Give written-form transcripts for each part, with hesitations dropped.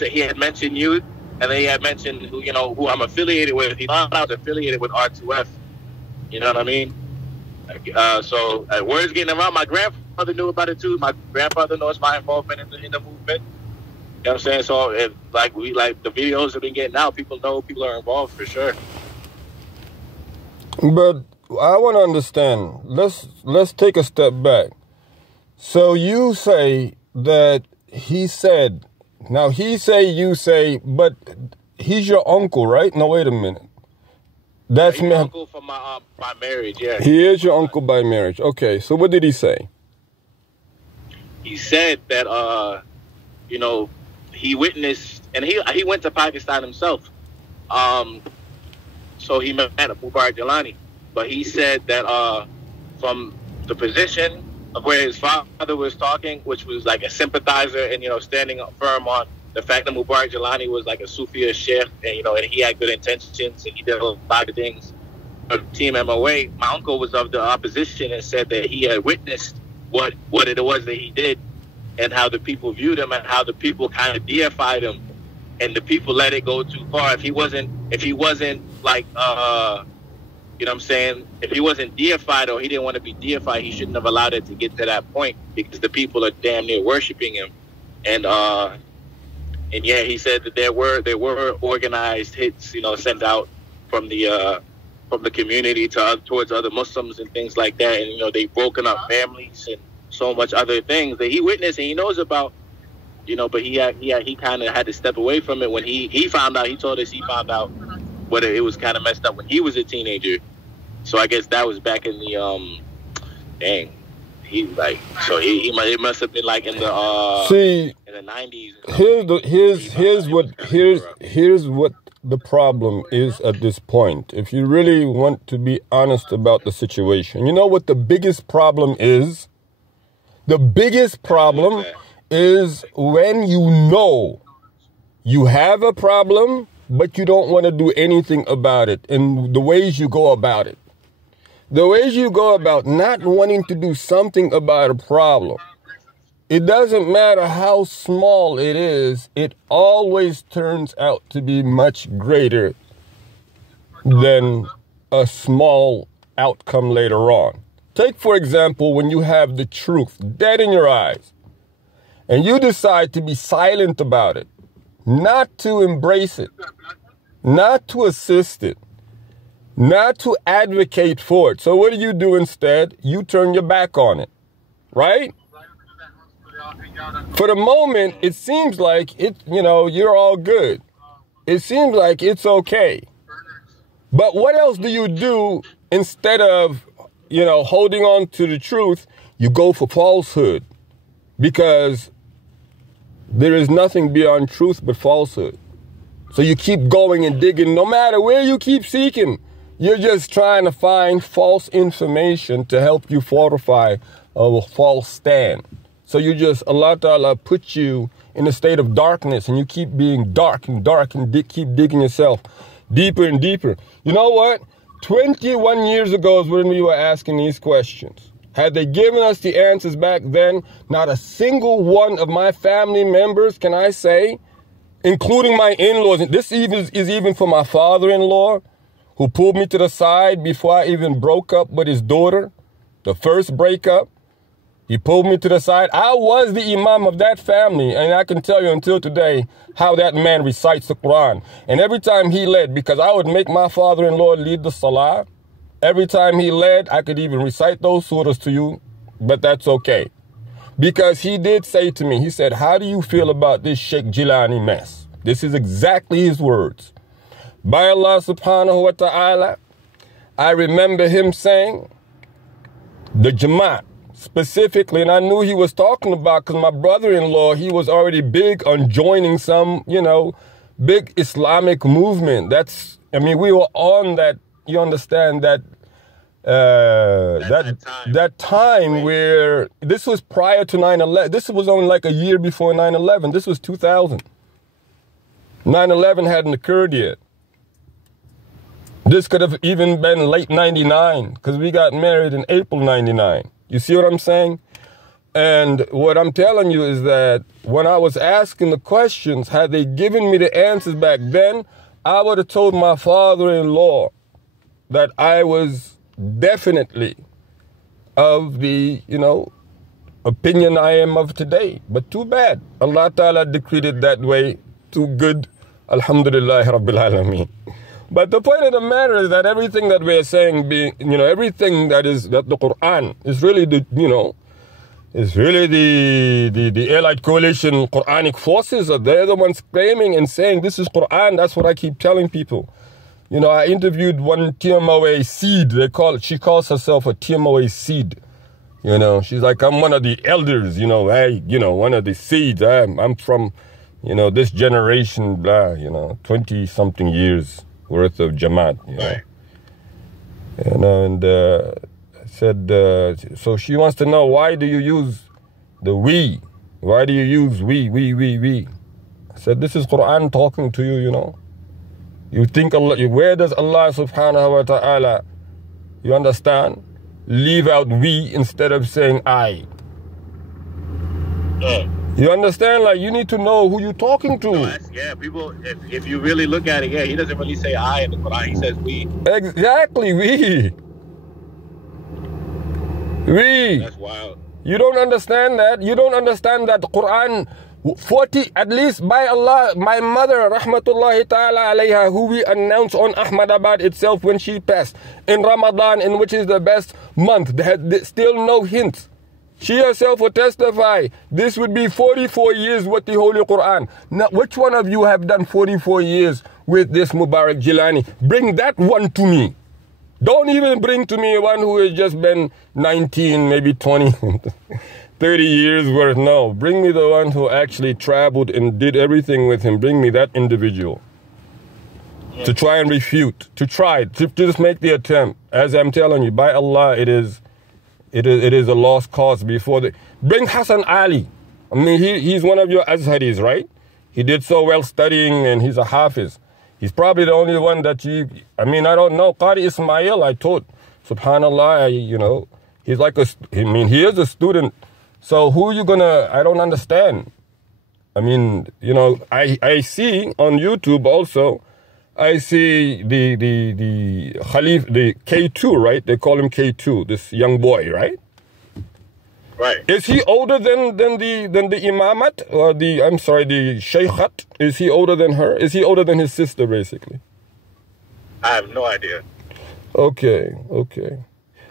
he had mentioned you, and then he had mentioned who I'm affiliated with. He thought I was affiliated with R2F. You know what I mean? So word's getting around. My grandfather knew about it too. My grandfather knows my involvement in the movement. You know what I'm saying? So if the videos have been getting out, people know people are involved for sure. But I want to understand. Let's take a step back. So you say that he said. Now he say, you say, but he's your uncle, right? No, wait a minute. That's he's my uncle from my marriage. Yeah. He is your uncle by marriage. Okay. So what did he say? He said that he witnessed, and he went to Pakistan himself. So he met Mubarak Gilani, but he said that from the position of where his father was talking, which was like a sympathizer and standing firm on the fact that Mubarak Gilani was like a Sufi sheikh, and and he had good intentions and he did a lot of things for TMOA. My uncle was of the opposition and said that he had witnessed what it was that he did and how the people viewed him and how the people kind of deified him, and the people let it go too far. If he wasn't like you know what I'm saying? If he wasn't deified or he didn't want to be deified, he shouldn't have allowed it to get to that point because the people are damn near worshiping him. And yeah, he said that there were organized hits, sent out from the community towards other Muslims and things like that. And they've broken up families and so much other things that he witnessed and he knows about. But he kind of had to step away from it when he found out. He told us he found out whether it was kind of messed up when he was a teenager. So I guess that was back in the he must have been like in the in the 90s. Here's what the problem is at this point. If you really want to be honest about the situation, you know what the biggest problem is? The biggest problem is when you have a problem, but you don't want to do anything about it, and the ways you go about it. The ways you go about not wanting to do something about a problem. It doesn't matter how small it is, it always turns out to be much greater than a small outcome later on. Take, for example, when you have the truth dead in your eyes, and you decide to be silent about it, not to embrace it, not to assist it, not to advocate for it. So what do instead? You turn your back on it, right? For the moment, it seems like you're all good. It seems like it's okay. But what else do you do instead of, holding on to the truth? You go for falsehood, because there is nothing beyond truth but falsehood. So you keep going and digging. No matter where you keep seeking, you're just trying to find false information to help you fortify a false stand. So Allah Ta'ala puts you in a state of darkness, and you keep being dark and dark and keep digging yourself deeper and deeper. You know what? 21 years ago is when we were asking these questions. Had they given us the answers back then, not a single one of my family members, can I say, including my in-laws, and this is even for my father-in-law, who pulled me to the side before I even broke up with his daughter, the first breakup. He pulled me to the side. I was the imam of that family, and I can tell you until today how that man recites the Quran. And every time he led, because I would make my father-in-law lead the salah, every time he led, I could even recite those surahs to you, but that's okay. Because he did say to me, he said, how do you feel about this Sheikh Gilani mess? This is exactly his words. By Allah subhanahu wa ta'ala, I remember him saying, the Jamaat specifically, and I knew he was talking about, because my brother-in-law, he was already big on joining some, big Islamic movement. We were on that, you understand, that time where this was prior to 9/11. This was only like a year before 9/11. This was 2000. 9/11 hadn't occurred yet. This could have even been late 99, because we got married in April 99. You see what I'm saying? And what I'm telling you is that when I was asking the questions, had they given me the answers back then, I would have told my father-in-law that I was definitely of the, opinion I am of today. But too bad. Allah Ta'ala decreed it that way. Too good. Alhamdulillah Rabbil Alameen. But the point of the matter is that everything that we are saying, everything that the Quran is really the Allied Coalition Quranic forces. They're the ones claiming and saying this is Quran. That's what I keep telling people. I interviewed one TMOA seed. She calls herself a TMOA seed. She's like, I'm one of the elders, one of the seeds. I'm from, this generation, blah, 20 something years worth of Jamaat, Right. And I said, so she wants to know, why do you use the we? Why do you use we? I said, this is Quran talking to you, You think Allah, where does Allah subhanahu wa ta'ala, you understand, leave out we instead of saying I? You understand? Like, you need to know who you're talking to. No, people, if you really look at it, he doesn't really say I in the Quran. He says we. Exactly, we. That's wild. You don't understand that. You don't understand that the Quran 40, at least by Allah, my mother, rahmatullahi ta'ala alayha, who we announced on Ahmadabad itself when she passed, in Ramadan, in which is the best month, they had still no hint. She herself will testify, this would be 44 years with the Holy Quran. Now, which one of you have done 44 years with this Mubarak Gilani? Bring that one to me. Don't even bring to me one who has just been 19, maybe 20, 30 years worth. No, bring me the one who actually traveled and did everything with him. Bring me that individual to try and refute, to just make the attempt. As I'm telling you, by Allah, it is a lost cause before the... Bring Hassan Ali. I mean, he's one of your Azharis, right? He did so well studying and he's a Hafiz. He's probably the only one that I don't know. Qari Ismail, I taught. Subhanallah, he's like he is a student. So who are you gonna, I don't understand. I see on YouTube also, I see the Khalif, the K2, right? They call him K2, this young boy, right? Right. Is he older than the Imamat or the Shaykhat? Is he older than her? Is he older than his sister, basically? I have no idea. Okay.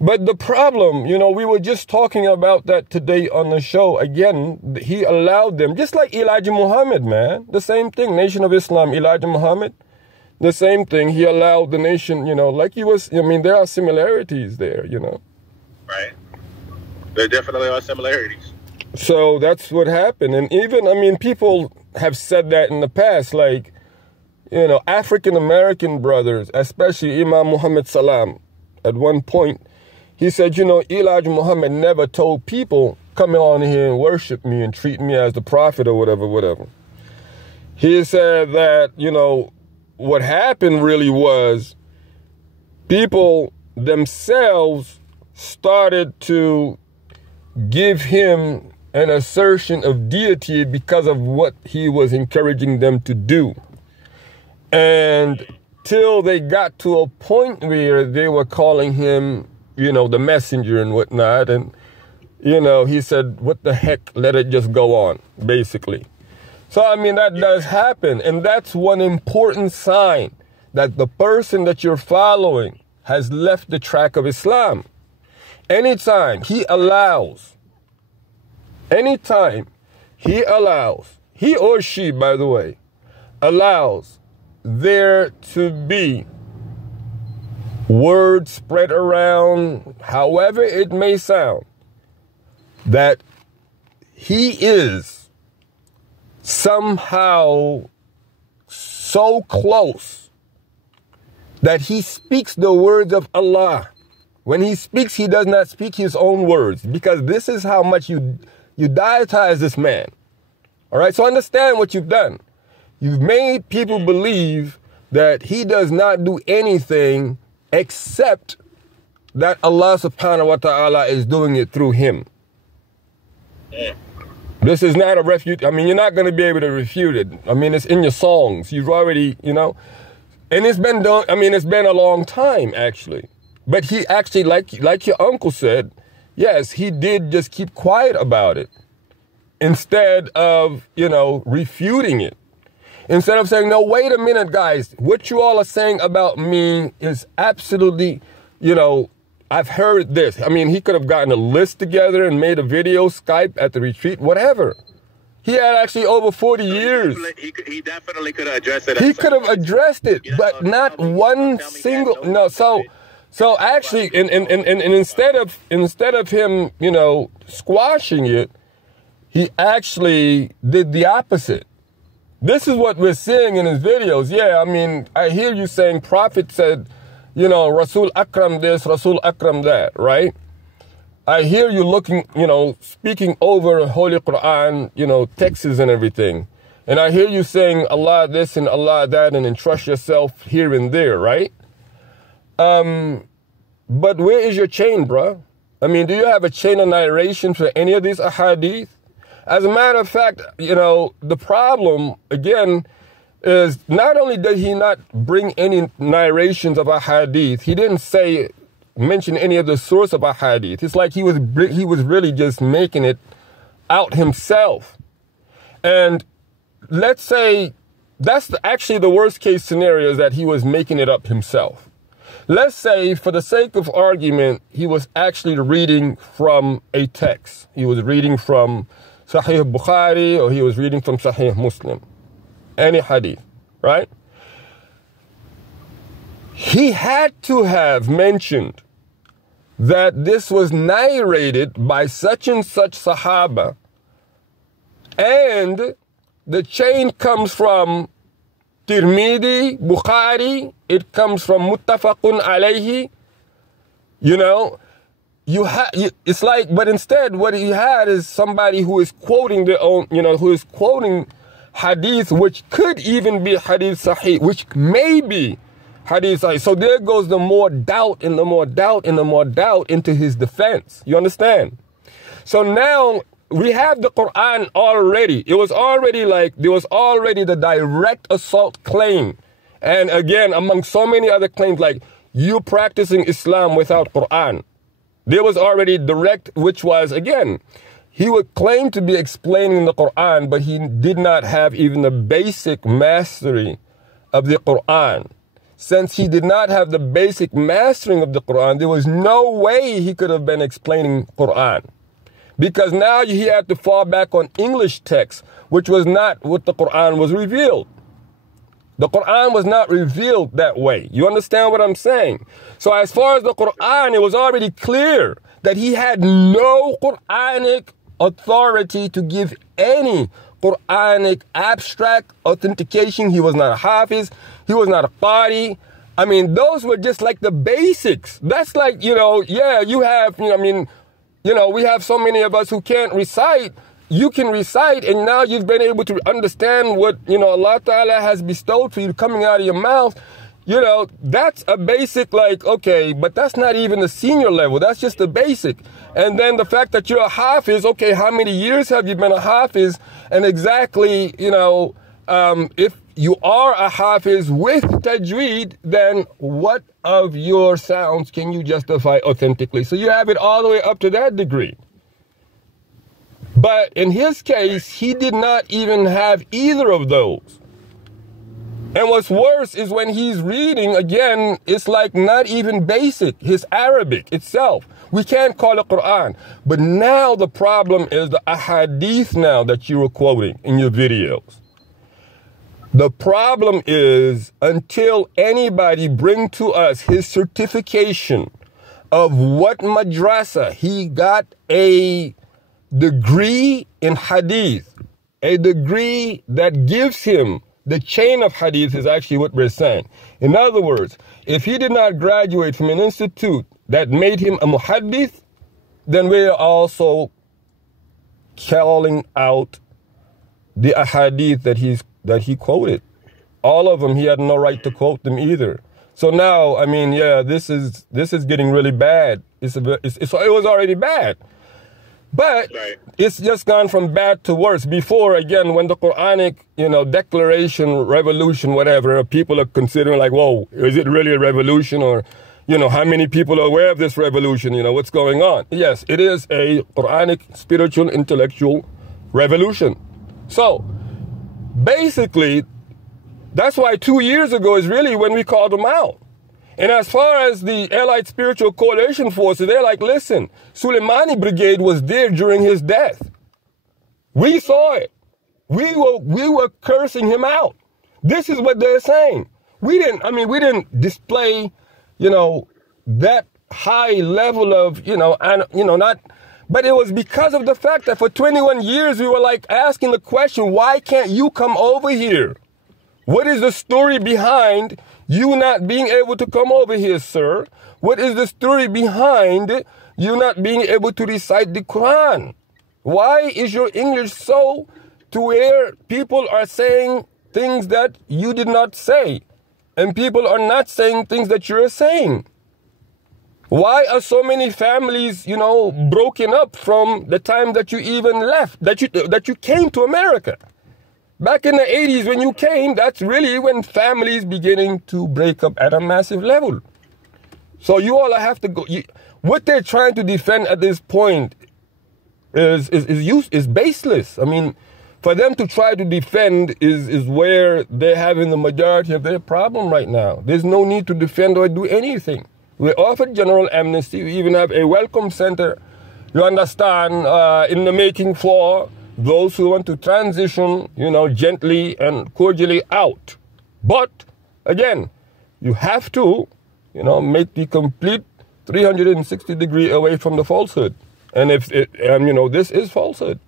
But the problem, we were just talking about that today on the show. Again, he allowed them, just like Elijah Muhammad, man. The same thing, Nation of Islam, Elijah Muhammad. The same thing, he allowed the nation, like he was, there are similarities there, Right. There definitely are similarities. So that's what happened. And even, people have said that in the past, like, African-American brothers, especially Imam Muhammad Salam, at one point, he said, Elijah Muhammad never told people, come on here and worship me and treat me as the prophet or whatever. He said that, what happened really was people themselves started to give him an assertion of deity because of what he was encouraging them to do. And till they got to a point where they were calling him, the messenger and whatnot. And, he said, what the heck, let it just go on, basically. So, that does happen. And that's one important sign that the person that you're following has left the track of Islam. Anytime he allows, he or she, by the way, allows there to be word spread around, however it may sound, that he is somehow so close that he speaks the words of Allah. When he speaks, he does not speak his own words, because this is how much you dietize this man. All right, so understand what you've done. You've made people believe that he does not do anything except that Allah subhanahu wa ta'ala is doing it through him. Yeah. This is not a refute. I mean, you're not going to be able to refute it. I mean, it's in your songs. You've already, you know, and it's been done. I mean, it's been a long time, actually. But he actually, like your uncle said, yes, he did just keep quiet about it instead of, you know, refuting it. Instead of saying, no, wait a minute, guys, what you all are saying about me is absolutely, you know, I've heard this. I mean, he could have gotten a list together and made a video, Skype at the retreat, whatever. He had actually over 40 years. He definitely could have addressed it. He could have addressed it, but not one single. No, so actually, and instead of him, you know, squashing it, he actually did the opposite. This is what we're seeing in his videos. Yeah, I mean, I hear you saying Prophet said, you know, Rasul Akram this, Rasul Akram that, right? I hear you looking, you know, speaking over Holy Quran, you know, texts and everything. And I hear you saying Allah this and Allah that and entrust yourself here and there, right? But where is your chain, bruh? I mean, do you have a chain of narration for any of these ahadith? As a matter of fact, you know, the problem, again, is not only did he not bring any narrations of ahadith, he didn't mention any of the source of ahadith. It's like he was really just making it out himself. And let's say that's actually the worst case scenario, is that he was making it up himself. Let's say, for the sake of argument, he was actually reading from a text. He was reading from Sahih Bukhari, or he was reading from Sahih Muslim. Any hadith, right? He had to have mentioned that this was narrated by such and such Sahaba, and the chain comes from Tirmidhi, Bukhari, it comes from Muttafaqun alayhi, you know. It's like, but instead what he had is somebody who is quoting their own, you know, who is quoting hadith, which could even be hadith sahih, which may be hadith sahih. So there goes the more doubt and the more doubt and the more doubt into his defense. You understand? So now we have the Quran already. It was already like, there was already the direct assault claim. And again, among so many other claims, like you practicing Islam without Quran. There was already direct, which was, again, he would claim to be explaining the Quran, but he did not have even the basic mastery of the Quran. Since he did not have the basic mastering of the Quran, there was no way he could have been explaining Quran. Because now he had to fall back on English text, which was not what the Quran was revealed. The Quran was not revealed that way. You understand what I'm saying? So as far as the Quran, it was already clear that he had no Quranic authority to give any Quranic abstract authentication. He was not a Hafiz. He was not a Qari. I mean, those were just like the basics. That's like, you know, yeah, you have, you know, I mean, you know, we have so many of us who can't recite. You can recite, and now you've been able to understand what, you know, Allah Ta'ala has bestowed for you coming out of your mouth. You know, that's a basic, like, okay, but that's not even the senior level. That's just the basic. And then the fact that you're a Hafiz, okay, how many years have you been a Hafiz? And exactly, you know, if you are a Hafiz with Tajweed, then what of your sounds can you justify authentically? So you have it all the way up to that degree. But in his case, he did not even have either of those. And what's worse is when he's reading, again, it's like not even basic, his Arabic itself. We can't call it Quran. But now the problem is the ahadith now that you were quoting in your videos. The problem is, until anybody bring to us his certification of what madrasa he got a degree in hadith, a degree that gives him the chain of hadith, is actually what we're saying. In other words, if he did not graduate from an institute that made him a muhaddith, then we're also calling out the ahadith that he quoted. All of them, he had no right to quote them either. So now, I mean, yeah, this is getting really bad. It was already bad. But it's just gone from bad to worse. Before, again, when the Quranic, declaration, revolution, whatever, people are considering like, whoa, is it really a revolution? Or, how many people are aware of this revolution? What's going on? Yes, it is a Quranic, spiritual, intellectual revolution. So, basically, that's why 2 years ago is really when we called them out. And as far as the Allied Spiritual Coalition forces, they're like, listen, Soleimani Brigade was there during his death. We saw it. We were cursing him out. This is what they're saying. We didn't display, that high level of, but it was because of the fact that for 21 years we were like asking the question, why can't you come over here? What is the story behind you not being able to come over here, sir? What is the story behind you not being able to recite the Quran? Why is your English so to where people are saying things that you did not say, and people are not saying things that you're saying? Why are so many families, broken up from the time that you even left, that you came to America? Back in the 80s when you came, that's really when families beginning to break up at a massive level. So you all have to go. What they're trying to defend at this point is baseless. I mean, for them to try to defend is where they're having the majority of their problem right now. There's no need to defend or do anything. We offered general amnesty. We even have a welcome center, you understand, in the making for those who want to transition, gently and cordially out. But, again, you have to, make the complete 360-degree away from the falsehood. And this is falsehood.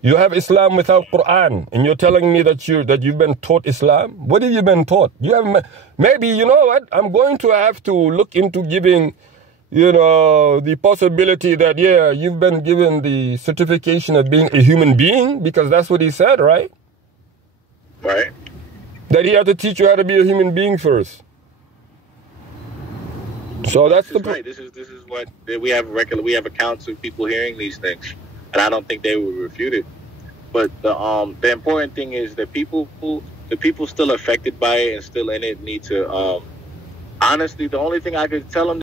You have Islam without Quran, and you're telling me that you've been taught Islam? What have you been taught? You have maybe, you know what? I'm going to have to look into giving the possibility that, you've been given the certification of being a human being, because that's what he said, right? Right. That he had to teach you how to be a human being first. So that's the right. This is what we have accounts of people hearing these things, and I don't think they will refute it. But the important thing is that the people still affected by it and still in it need to honestly, the only thing I could tell them